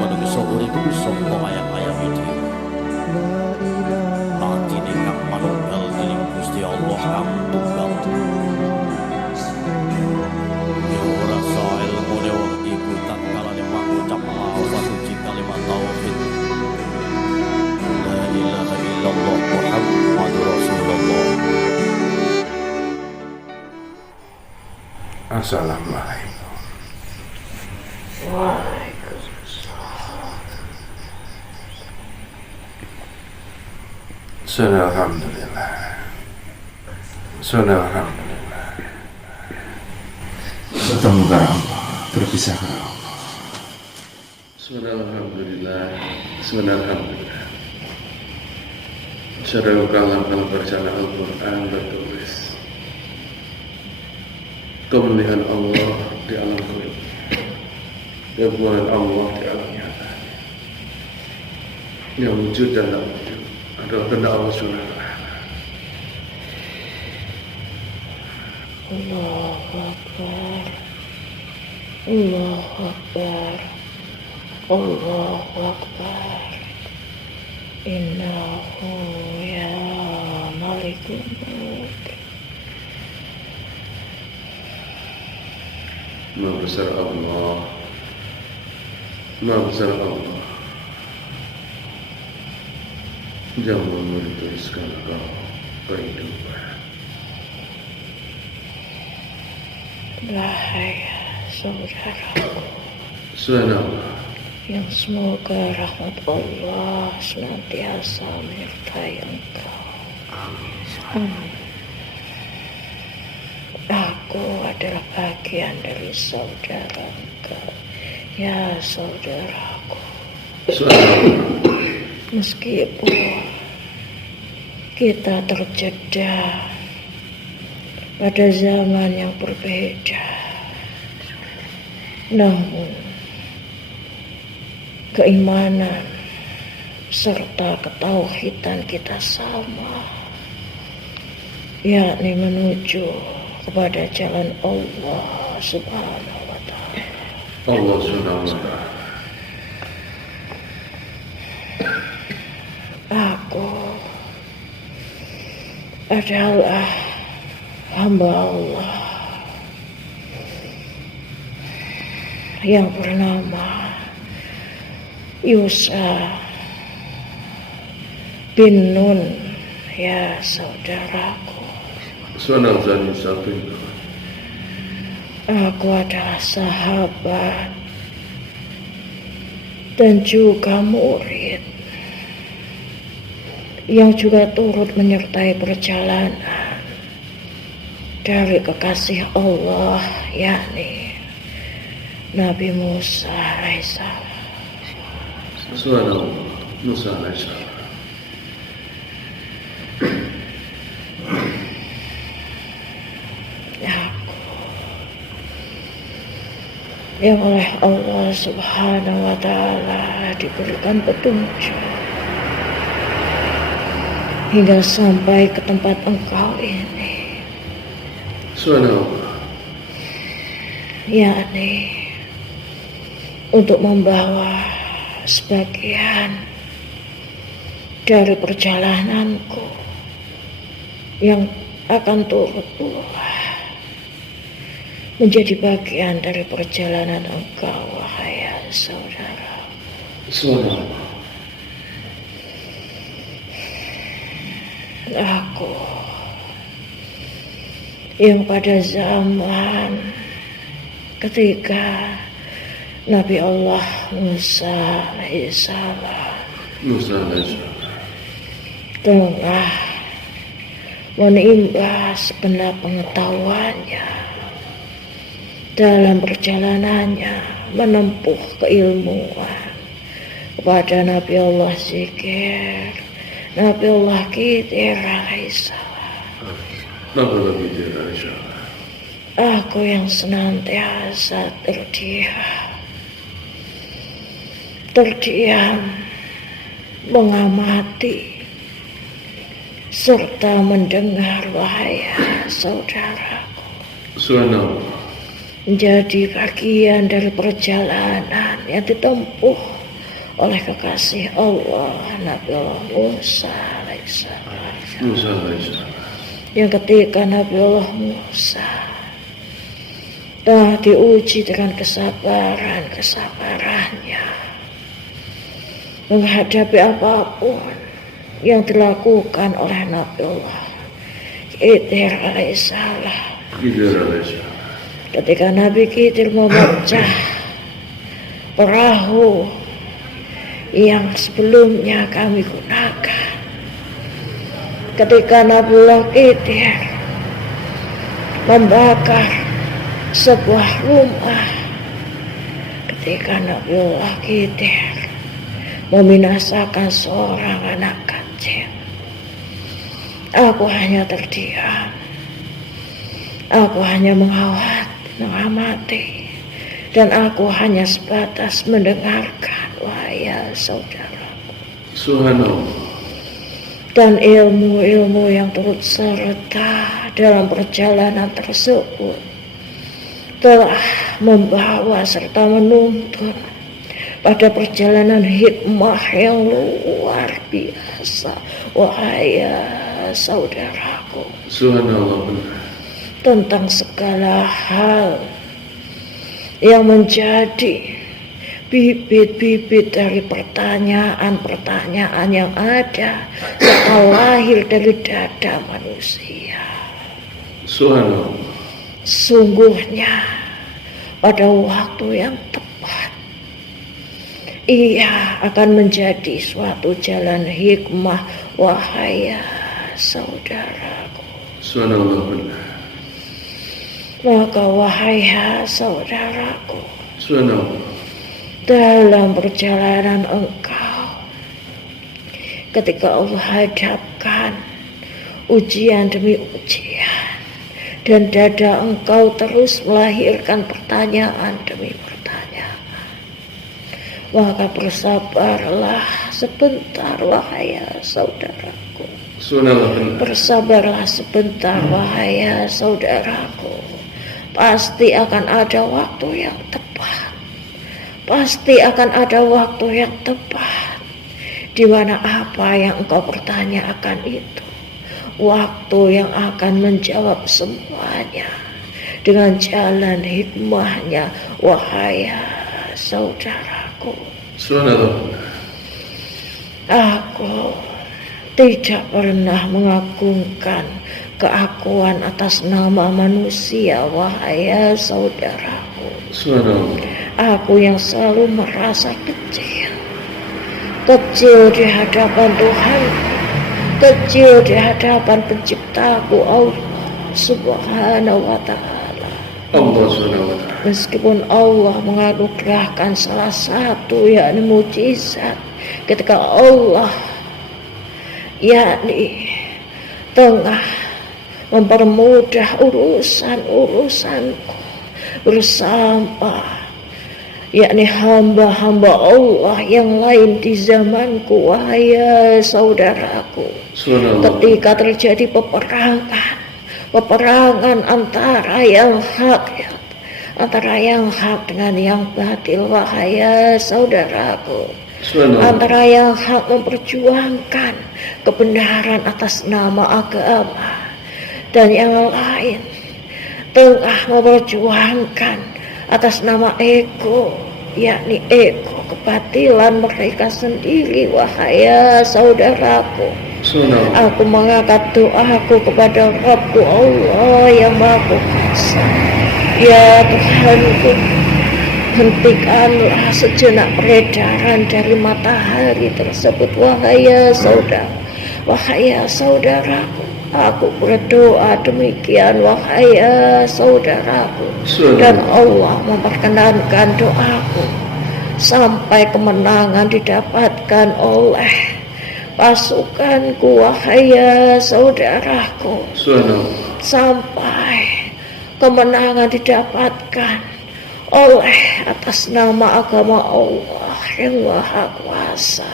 manungsa urip saka ayam-ayam iki. Latine kang manunggal dening Gusti Allah kang tunggal. Ya ora sae ilmune wong iku tatkala mangucap lafaz suci kalimat tauhid. La ilaha illallah Muhammadur Rasulullah. Assalamualaikum. Waalaikumsalam. Alhamdulillah. Alhamdulillah. Bertemu kepada Allah, berpisah kepada Allah. Alhamdulillah. Alhamdulillah. Syarul kalam kalau baca Al-Quran bertulis kemuliaan Allah di alam gaib, kemuliaan Allah di alam nyata. Yang wujud dalam wujud adalah kehendak Allah Subhanahu wa Ta'ala. Allahu Akbar. Allahu Akbar. Allahu Akbar. Innahu ya Malikul Mulk. Maha besar Allah, Maha besar Allah yang memberi segala kehidupan. Wahai saudaraku, Subhanallah. yang semoga rahmat Allah senantiasa menyertai engkau. Amin. Aku adalah bagian dari saudara engkau, ya saudaraku. Meskipun kita terjeda pada zaman yang berbeda, namun keimanan serta ketauhidan kita sama, yakni menuju kepada jalan Allah Subhanahu wa Ta'ala. Allah Subhanahu wa Ta'ala. Aku adalah hamba Allah yang bernama Yusa bin Nun, ya saudaraku. Subhanallah satu itu. Aku adalah sahabat dan juga murid yang juga turut menyertai perjalanan dari kekasih Allah, yakni Nabi Musa alaihissalam. Subhanallah, Musa alaihissalam. Yang oleh Allah Subhanahu wa Ta'ala diberikan petunjuk hingga sampai ke tempat engkau ini, Subhanallah, yakni untuk membawa sebagian dari perjalananku yang akan turut pula menjadi bagian dari perjalanan engkau, wahai saudara. Subhanallah. Aku yang pada zaman ketika Nabi Allah Musa alaihissalam telah menimba segenap pengetahuannya dalam perjalanannya menempuh keilmuan kepada Nabi Allah Zikir, Nabi Allah Khidir alaihissalam. Aku yang senantiasa terdiam mengamati serta mendengar, wahai saudaraku, Subhanallah. menjadi bagian dari perjalanan yang ditempuh oleh kekasih Allah Nabi Allah Musa alaihissalam. Musa alaihissalam. Yang ketika Nabi Allah Musa telah diuji dengan kesabarannya menghadapi apapun yang dilakukan oleh Nabi Allah Khidir alaihissalam. Ketika Nabi Khidir memecah perahu yang sebelumnya kami gunakan, ketika Nabiullah Khidir membakar sebuah rumah, ketika Nabiullah Khidir membinasakan seorang anak kecil, aku hanya terdiam, aku hanya mengamati, dan aku hanya sebatas mendengarkan. Wahai saudaraku, Subhanallah. Dan ilmu-ilmu yang turut serta dalam perjalanan tersebut telah membawa serta menuntun pada perjalanan hikmah yang luar biasa. Wahai saudaraku, Subhanallah. tentang segala hal yang menjadi bibit-bibit dari pertanyaan-pertanyaan yang ada setelah lahir dari dada manusia. Subhanallah. Sungguhnya pada waktu yang tepat ia akan menjadi suatu jalan hikmah. Wahai saudaraku, Subhanallah. maka wahai saudaraku, Subhanallah. dalam perjalanan engkau, ketika Allah hadapkan ujian demi ujian, dan dada engkau terus melahirkan pertanyaan demi pertanyaan, maka bersabarlah sebentar wahai saudaraku. Bersabarlah sebentar wahai saudaraku. Pasti akan ada waktu yang tepat. Pasti akan ada waktu yang tepat di mana apa yang engkau pertanyakan itu, waktu yang akan menjawab semuanya dengan jalan hikmahnya. Wahai saudaraku, aku tidak pernah mengagungkan keakuan atas nama manusia. Wahai saudaraku, aku yang selalu merasa kecil di hadapan Tuhan, kecil di hadapan penciptaku Allah Subhanahu wa ta'ala. Meskipun Allah menganugerahkan salah satu yakni mujizat, ketika Allah yakni tengah mempermudah urusan-urusanku bersama yakni hamba-hamba Allah yang lain di zamanku. Wahai saudaraku, ketika terjadi peperangan antara yang hak dengan yang batil. Wahai saudaraku, antara yang hak memperjuangkan kebenaran atas nama agama, dan yang lain tengah memperjuangkan atas nama ego, yakni ego kebatilan mereka sendiri. Wahai saudaraku, aku mengangkat doaku kepada Rabbku Allah yang Maha Kuasa. Ya Tuhanku, hentikanlah sejenak peredaran dari matahari tersebut. Wahai saudaraku, aku berdoa demikian. Wahai saudaraku, dan Allah memperkenankan doaku sampai kemenangan didapatkan oleh pasukanku. Wahai saudaraku, sampai kemenangan didapatkan oleh atas nama agama Allah yang Maha Kuasa,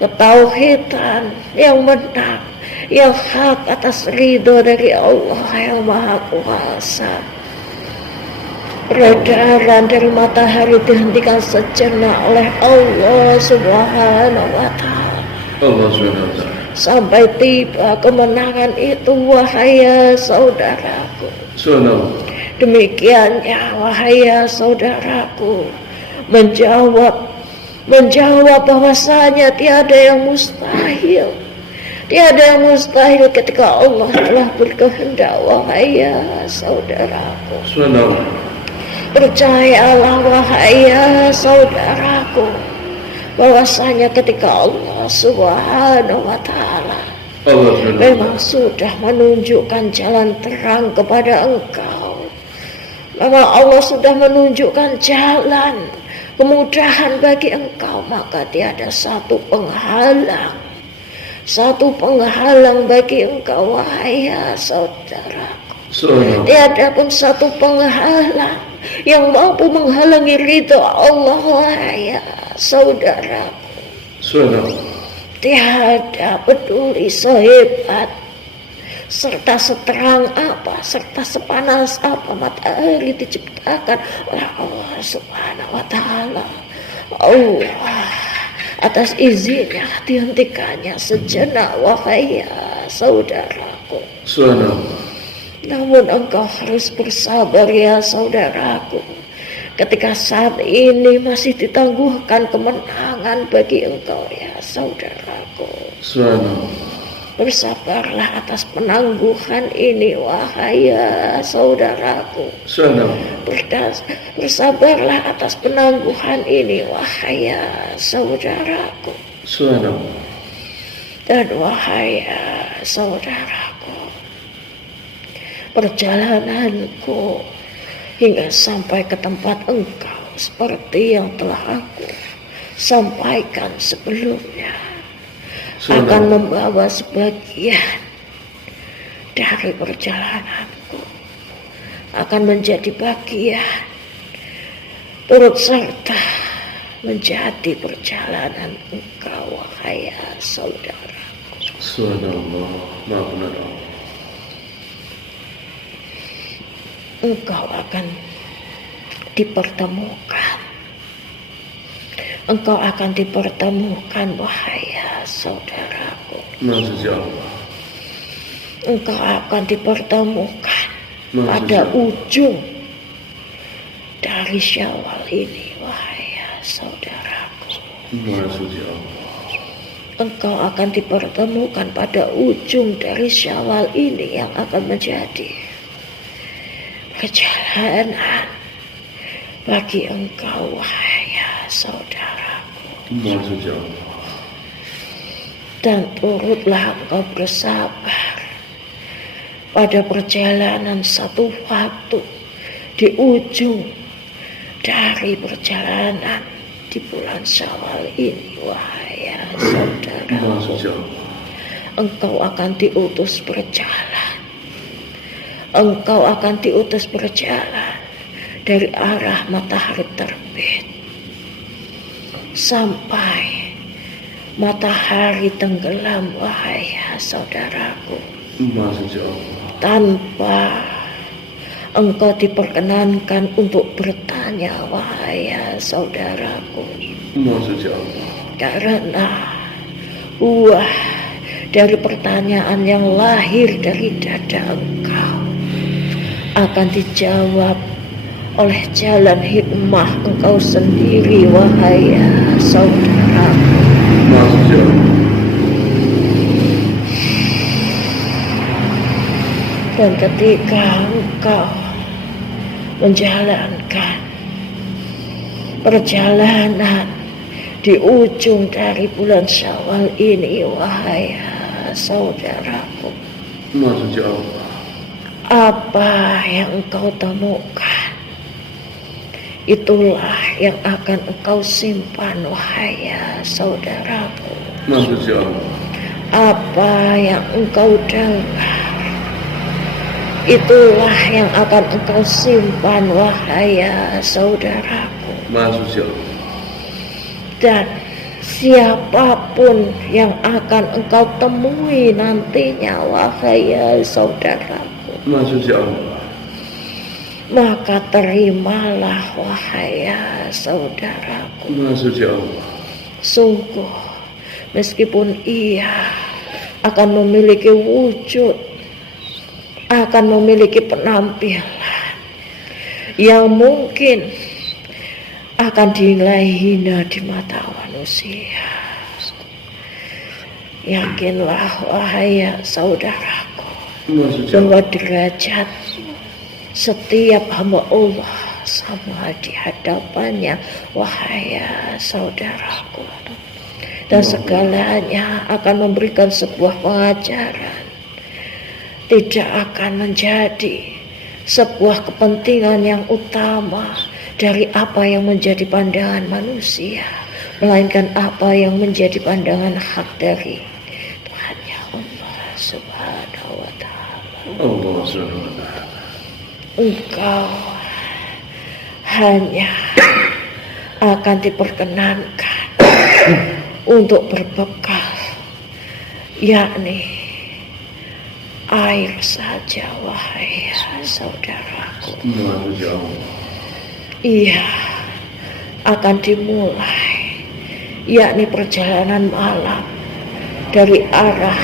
ketauhidan yang benar, yang hak atas ridho dari Allah yang Maha Kuasa. Peredaran dari matahari dihentikan sejenak oleh Allah Subhanahu wa Ta'ala. Allah Subhanahu wa Ta'ala. Sampai tiba kemenangan itu, wahai saudaraku. Subhanallah. Demikiannya, wahai saudaraku, menjawab bahwasanya tiada yang mustahil. Tiada yang mustahil ketika Allah telah berkehendak, wahai saudaraku. Subhanallah. Percayalah, wahai saudaraku, bahwasanya ketika Allah Subhanahu wa Ta'ala memang sudah menunjukkan jalan terang kepada engkau. Memang Allah sudah menunjukkan jalan kemudahan bagi engkau, maka tiada satu penghalang bagi engkau, wahai saudaraku. Tiada pun satu penghalang yang mampu menghalangi ridha Allah, wahai saudaraku. Tiada peduli sehebat serta seterang apa, serta sepanas apa matahari diciptakan oleh Allah Subhanahu wa Ta'ala. Allah atas izinnya dihentikannya sejenak, wahai saudaraku. Namun engkau harus bersabar, ya saudaraku. Ketika saat ini masih ditangguhkan kemenangan bagi engkau, ya saudaraku. Bersabarlah atas penangguhan ini, wahai saudaraku. Bersabarlah atas penangguhan ini, wahai saudaraku. Dan wahai saudaraku, perjalananku hingga sampai ke tempat engkau seperti yang telah aku sampaikan sebelumnya, akan membawa sebagian dari perjalananku, akan menjadi bagian turut serta menjadi perjalanan engkau, wahai saudaraku. Engkau akan dipertemukan. Engkau akan dipertemukan, wahai saudaraku. Engkau akan dipertemukan pada ujung dari Syawal ini, wahai saudaraku. Engkau akan dipertemukan pada ujung dari Syawal ini yang akan menjadi perjalanan bagi engkau, wahai saudaraku. Dan turutlah engkau bersabar pada perjalanan satu waktu di ujung dari perjalanan di bulan Syawal ini, wahai saudaraku. Engkau akan diutus berjalan. Engkau akan diutus berjalan dari arah matahari terbit sampai matahari tenggelam, wahai saudaraku. Tanpa engkau diperkenankan untuk bertanya, wahai saudaraku. Karena buah dari pertanyaan yang lahir dari dada engkau akan dijawab oleh jalan hikmah engkau sendiri, wahai saudaraku. Dan ketika engkau menjalankan perjalanan di ujung dari bulan Syawal ini, wahai saudaraku, apa yang engkau temukan, itulah yang akan engkau simpan, wahai saudaraku. Apa yang engkau dengar, itulah yang akan engkau simpan, wahai saudaraku. Dan siapapun yang akan engkau temui nantinya, wahai saudaraku, maka terimalah wahai ya saudaraku. Maha suci Allah. Sungguh meskipun ia akan memiliki wujud, akan memiliki penampilan yang mungkin akan dinilai hina di mata manusia, yakinlah wahai ya saudaraku bahwa derajat setiap hamba Allah sama di hadapannya wahai ya saudaraku, dan segalanya akan memberikan sebuah pengajaran, tidak akan menjadi sebuah kepentingan yang utama dari apa yang menjadi pandangan manusia, melainkan apa yang menjadi pandangan hak dari Tuhannya Allah Subhanahu wa Ta'ala. Allah Subhanahu wa Ta'ala. Engkau hanya akan diperkenankan untuk berbekal, yakni air saja wahai saudaraku. Ia akan dimulai, yakni perjalanan malam dari arah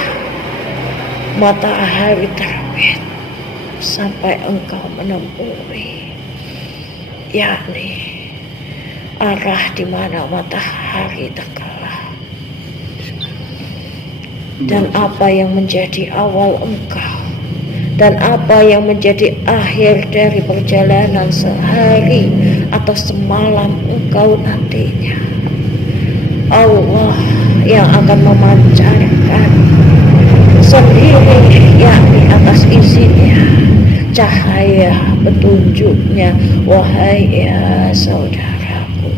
matahari terbit sampai engkau menemui, yakni arah di mana matahari tenggelam. Dan apa yang menjadi awal engkau dan apa yang menjadi akhir dari perjalanan sehari atau semalam engkau nantinya, Allah yang akan memancarkan sendiri, yakni atas izinnya cahaya petunjuknya wahai ya saudaraku.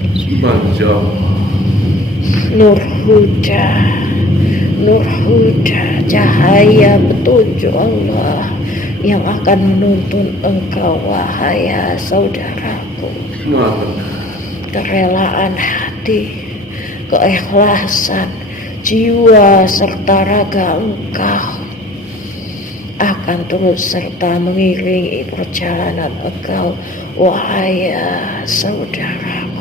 Nur huda, cahaya petunjuk Allah yang akan menuntun engkau wahai ya saudaraku. Kerelaan hati, keikhlasan jiwa serta raga engkau akan terus serta mengiringi perjalanan engkau wahai ya saudaraku.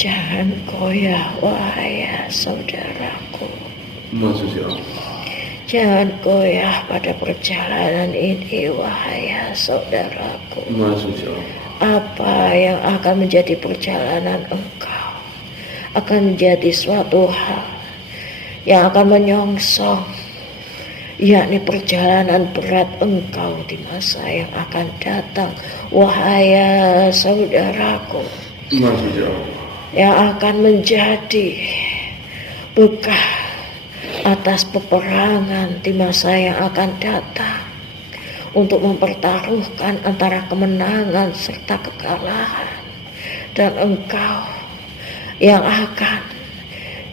Jangan goyah wahai ya saudaraku. Jangan goyah pada perjalanan ini wahai ya saudaraku. Apa yang akan menjadi perjalanan engkau akan menjadi suatu hal yang akan menyongsong, yakni perjalanan berat engkau di masa yang akan datang wahai ya saudaraku, yang akan menjadi bekal atas peperangan di masa yang akan datang, untuk mempertaruhkan antara kemenangan serta kekalahan. Dan engkau yang akan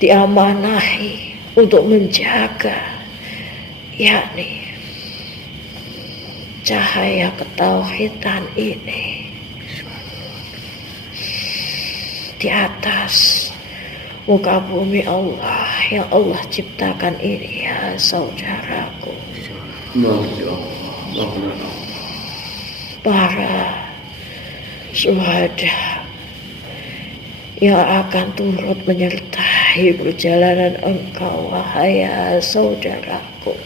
diamanahi untuk menjaga, yakni cahaya ketauhidan ini di atas muka bumi Allah yang Allah ciptakan ini ya saudaraku. Para syuhada yang akan turut menyertai perjalanan engkau wahai ya saudaraku.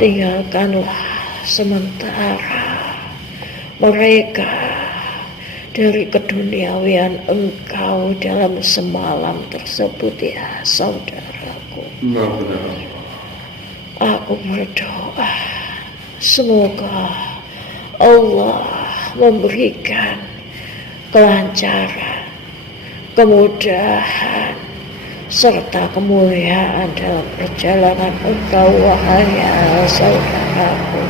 Tinggalkanlah sementara mereka dari keduniawian engkau dalam semalam tersebut ya saudaraku. Aku berdoa semoga Allah memberikan kelancaran, kemudahan serta kemuliaan dalam perjalanan engkau wahai ya saudaraku.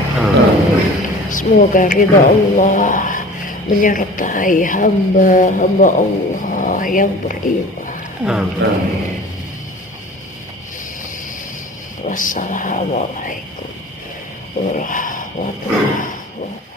Semoga ridha Allah menyertai hamba-hamba Allah yang beriman. Wassalamualaikum warahmatullahi wabarakatuh.